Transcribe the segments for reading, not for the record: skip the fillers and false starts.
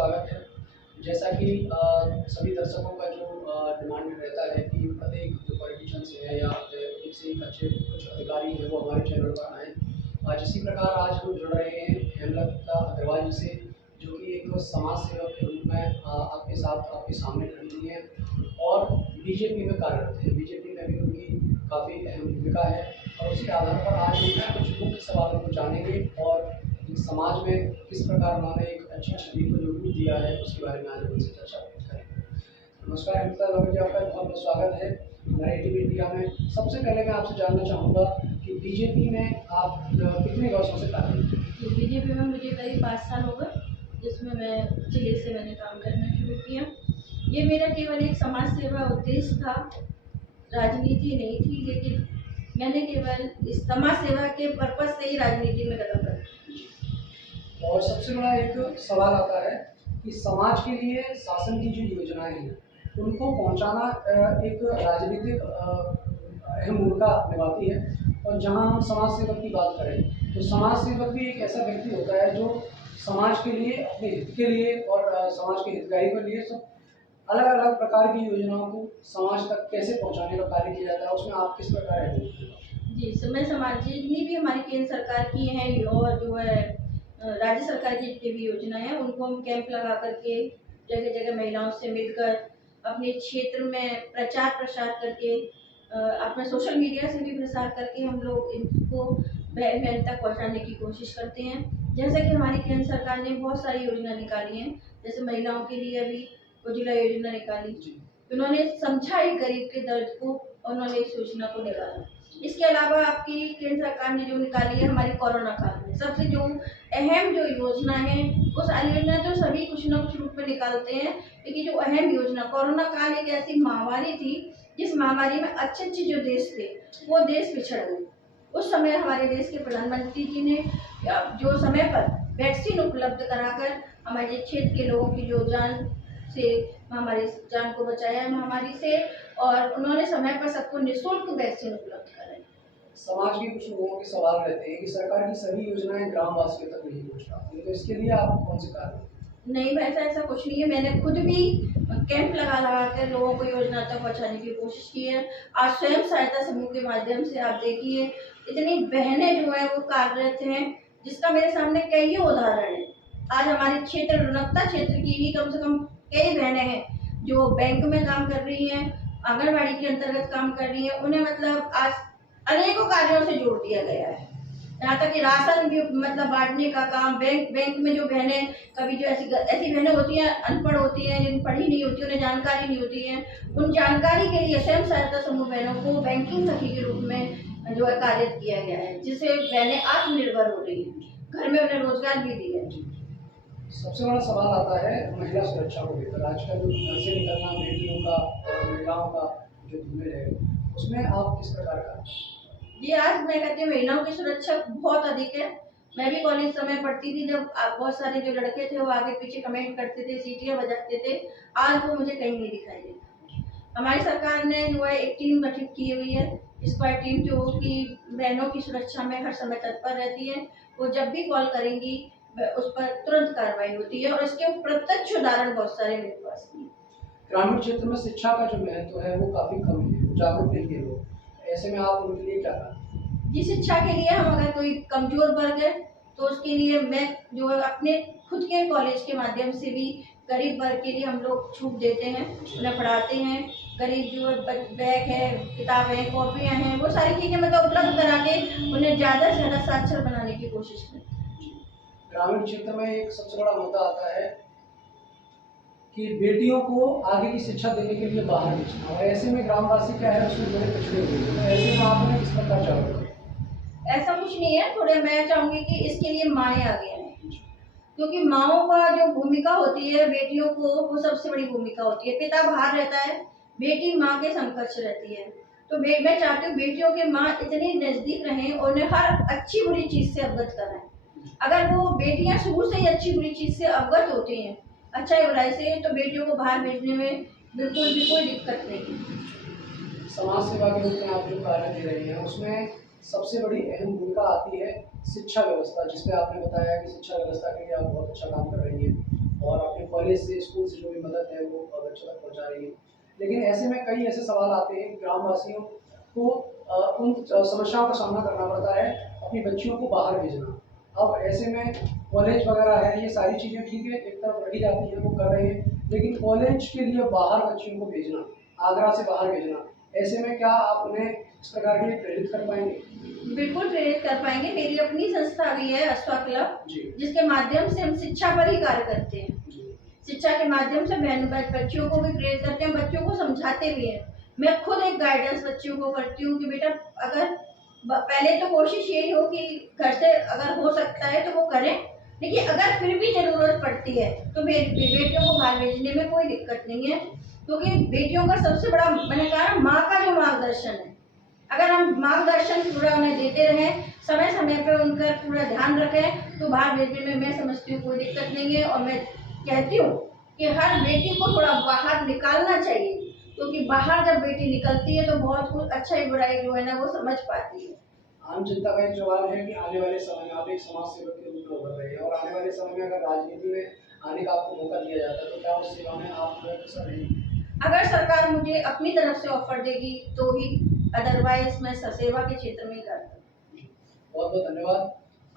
स्वागत है। जैसा कि सभी दर्शकों का जो डिमांड रहता है कि प्रत्येक जो पॉलिटिशियंस है या एक से एक अच्छे कुछ अधिकारी हैं वो हमारे चैनल पर आएँ। आज इसी प्रकार आज हम जुड़ रहे हैं हेमलता अग्रवाल जी से, जो कि एक समाज सेवक के रूप में आपके साथ आपके सामने खड़ी हुई हैं और बीजेपी में कार्यरत है। बीजेपी में भी उनकी काफ़ी अहम भूमिका है और उसी आधार पर आज हम कुछ मुख्य सवालों को जानेंगे और समाज में किस प्रकार उन्होंने एक अच्छी छवि को जो रूप दिया है उसके बारे में आज हम उनसे चर्चा करेंगे। नमस्कार हेमलता अग्रवाल जी, आपका बहुत बहुत स्वागत है नरेटिव इंडिया में। सबसे पहले मैं आपसे जानना चाहूँगा कि बीजेपी में आप कितने वर्षों से कार्य करते हैं? बीजेपी में मुझे करीब 5 साल हो गए, जिसमें मैं जिले से मैंने काम करना शुरू किया। ये मेरा केवल एक समाज सेवा उद्देश्य था, राजनीति नहीं थी, लेकिन मैंने केवल इस समाज सेवा के पर्पज़ से ही राजनीति में कदम रखा। और सबसे बड़ा एक सवाल आता है कि समाज के लिए शासन की जो योजनाएं हैं उनको पहुंचाना एक राजनीतिक अहम भूमिका निभाती है। और जहां हम समाज सेवक की बात करें तो समाज सेवक भी एक ऐसा व्यक्ति होता है जो समाज के लिए, अपने हित के लिए और समाज के हितग्राही के लिए सब अलग अलग प्रकार की योजनाओं को समाज तक कैसे पहुंचाने का कार्य किया जाता है, उसमें आप किस प्रकार है? जी, समय समाज जितनी भी हमारी केंद्र सरकार की हैं और जो है राज्य सरकार की जितनी भी योजनाएं हैं, उनको हम कैंप लगा करके जगह जगह महिलाओं से मिलकर अपने क्षेत्र में प्रचार प्रसार करके अपने सोशल मीडिया से भी प्रसार करके हम लोग इनको बहन तक पहुंचाने की कोशिश करते हैं। जैसे कि हमारी केंद्र सरकार ने बहुत सारी योजना निकाली हैं, जैसे महिलाओं के लिए अभी उज्ज्वला योजना निकाली। उन्होंने समझा ही गरीब के दर्द को, उन्होंने इस योजना को निकाला। इसके अलावा आपकी केंद्र सरकार ने जो निकाली है हमारी कोरोना काल में, सबसे जो अहम जो योजना है, वो सारी योजना तो सभी कुछ न कुछ रूप में निकालते हैं, लेकिन जो अहम योजना कोरोना काल एक ऐसी महामारी थी जिस महामारी में अच्छे अच्छे जो देश थे वो देश पिछड़ गए। उस समय हमारे देश के प्रधानमंत्री जी ने जो समय पर वैक्सीन उपलब्ध कराकर हमारे क्षेत्र के लोगों की जो जान से हमारी जान को बचाया है महामारी से, और उन्होंने समय पर सबको निःशुल्क वैक्सीन उपलब्ध कराई। समाज के कुछ लोगों के सवाल रहते हैं कि सरकार की सभी योजनाएं ग्रामवासियों तक नहीं पहुंच पाती है, तो इसके लिए आप कौन से कार्य? नहीं, वैसा ऐसा कुछ नहीं है। मैंने खुद भी कैंप लगा कर लोगों को योजना तक पहुंचाने की कोशिश की है। आज स्वयं सहायता समूह के माध्यम से आप देखिए इतनी बहनें जो है वो कार्यरत हैं, जिसका मेरे सामने कई उदाहरण है। आज हमारे क्षेत्र रुनकता क्षेत्र की ही कम से कम कई बहनें हैं जो बैंक में काम कर रही हैं, आंगनबाड़ी के अंतर्गत काम कर रही हैं। उन्हें मतलब आज अनेकों कार्यों से जोड़ दिया गया है। यहाँ तक कि राशन भी मतलब बांटने का काम, बैंक में जो बहनें कभी जो ऐसी बहनें होती हैं अनपढ़ होती हैं, जिन पढ़ी नहीं होती, उन्हें जानकारी नहीं होती है, उन जानकारी के लिए स्वयं सहायता समूह बहनों को बैंकिंग सखी के रूप में जो है कार्यरत किया गया है, जिससे बहनें आत्मनिर्भर हो रही हैं, घर में उन्हें रोजगार भी दिया है। सबसे बड़ा सवाल आता है महिला सुरक्षा को लेकर। आजकल घर से निकलना बेटियों का और महिलाओं का जो धुएं है उसमें आप किस प्रकार का? ये आज मैं कहती हूँ महिलाओं की सुरक्षा बहुत अधिक है। मैं भी कॉलेज समय पढ़ती थी, जब बहुत सारे जो लड़के थे वो आगे पीछे कमेंट करते थे, सीटियां बजाते थे, आज वो मुझे कहीं नहीं दिखाई देता। हमारी सरकार ने जो है एक टीम गठित की हुई है, स्क्वाड टीम, जो कि बहनों की सुरक्षा में हर समय तत्पर रहती है। वो जब भी कॉल करेंगी उस पर तुरंत कार्रवाई होती है और इसके प्रत्यक्ष उदाहरण बहुत सारे मेरे पास हैं। ग्रामीण क्षेत्र में शिक्षा का जो महत्व है वो काफी कम है, जागरूक नहीं है लोग, ऐसे में आप उनके लिए क्या करें? जी, शिक्षा के लिए हम अगर कोई कमजोर वर्ग है तो उसके लिए मैं जो है अपने खुद के कॉलेज के माध्यम से भी गरीब वर्ग के लिए हम लोग छूट देते हैं, उन्हें पढ़ाते हैं। गरीब जो बैग है, किताबें, कॉपियाँ हैं, वो सारी चीज़ें मतलब उपलब्ध करा के उन्हें ज़्यादा से ज़्यादा साक्षर बनाने की कोशिश करते हैं। ग्रामीण क्षेत्र में एक सबसे बड़ा मुद्दा आता है कि बेटियों को आगे की शिक्षा देने के लिए बाहर भेजना, और ऐसे में ग्रामवासी क्या है उसमें बड़े पिछड़े हुए हैं, तो ऐसे में आपने किस प्रकार जागरूक करें? ऐसा कुछ नहीं है, थोड़े मैं चाहूँगी कि इसके लिए माएँ आगे आएँ, क्योंकि माँओं का जो भूमिका होती है बेटियों को, वो सबसे बड़ी भूमिका होती है। पिता बाहर रहता है, बेटी माँ के समकक्ष रहती है। तो मैं चाहती हूँ बेटियों के माँ इतनी नज़दीक रहें और उन्हें हर अच्छी बुरी चीज़ से अवगत कराएं। अगर वो बेटियाँ शुरू से ही अच्छी बुरी चीज़ से अवगत होती हैं, अच्छाई बुराई से, तो बेटियों को बाहर भेजने में बिल्कुल भी कोई दिक्कत नहीं। समाज सेवा के रूप में आप जो कार्य दे रही हैं उसमें सबसे बड़ी अहम भूमिका आती है शिक्षा व्यवस्था, जिसपे आपने बताया कि शिक्षा व्यवस्था के लिए आप बहुत अच्छा काम कर रही हैं। और अपने कॉलेज से, स्कूल से जो भी मदद है वो बच्चों तक पहुँचा रही है। लेकिन ऐसे में कई ऐसे सवाल आते हैं, ग्रामवासियों को उन समस्याओं का सामना करना पड़ता है, अपनी बच्चियों को बाहर भेजना। अब ऐसे में कॉलेज वगैरह है, ये सारी चीज़ें ठीक है, एक तरफ रखी जाती हैं, वो कर रहे हैं, लेकिन कॉलेज के लिए बाहर बच्चियों को भेजना, आगरा से बाहर भेजना, ऐसे में क्या आप उन्हें इस प्रकार के लिए प्रेरित कर पाएँगे? बिल्कुल प्रेरित कर पाएंगे। मेरी अपनी संस्था भी है अश्वा क्लब, जी, जिसके माध्यम से हम शिक्षा पर ही कार्य करते हैं। जी, शिक्षा के माध्यम से बच्चियों को भी प्रेरित करते हैं, बच्चों को समझाते भी हैं। मैं खुद एक गाइडेंस बच्चियों को करती हूँ कि बेटा, अगर पहले तो कोशिश यही हो कि घर से अगर हो सकता है तो वो करें, लेकिन अगर फिर भी जरूरत पड़ती है तो बेटियों को बाहर भेजने में कोई दिक्कत नहीं है, क्योंकि बेटियों का सबसे बड़ा, मैंने कहा, माँ का जो मार्गदर्शन है, अगर हम मार्गदर्शन पूरा उन्हें देते रहें, समय समय पर उनका पूरा ध्यान रखें, तो बाहर भेजने में मैं समझती हूँ कोई दिक्कत नहीं है। और मैं कहती हूँ कि हर बेटी को थोड़ा बाहर निकालना चाहिए, क्योंकि बाहर जब बेटी निकलती है तो बहुत कुछ अच्छाई बुराई जो है ना वो समझ पाती है। आम जनता का एक सवाल है कि आने वाले समय में आप एक समाज सेवक के रूप में उभर रहे हैं और आने वाले समय में अगर राजनीति में आने का आपको मौका दिया जाता है, तो क्या उस सेवा में आप अग्रसर रहेंगे? अगर सरकार मुझे अपनी तरफ से ऑफर देगी तो ही, अदरवाइज मैं सेवा के क्षेत्र में ही करती हूँ। बहुत बहुत धन्यवाद।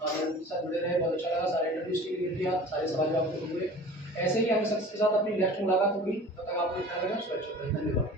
मैडम के साथ जुड़े रहे, बहुत अच्छा लगा, सारे इंटरव्यूज के लिए दिया, सारे सवाल आपको हुए। ऐसे ही अन्य शख्स के साथ अपनी नेक्स्ट मुलाकात होगी, तब तक आप अपना ख्याल रखें, सुरक्षित रहें। धन्यवाद।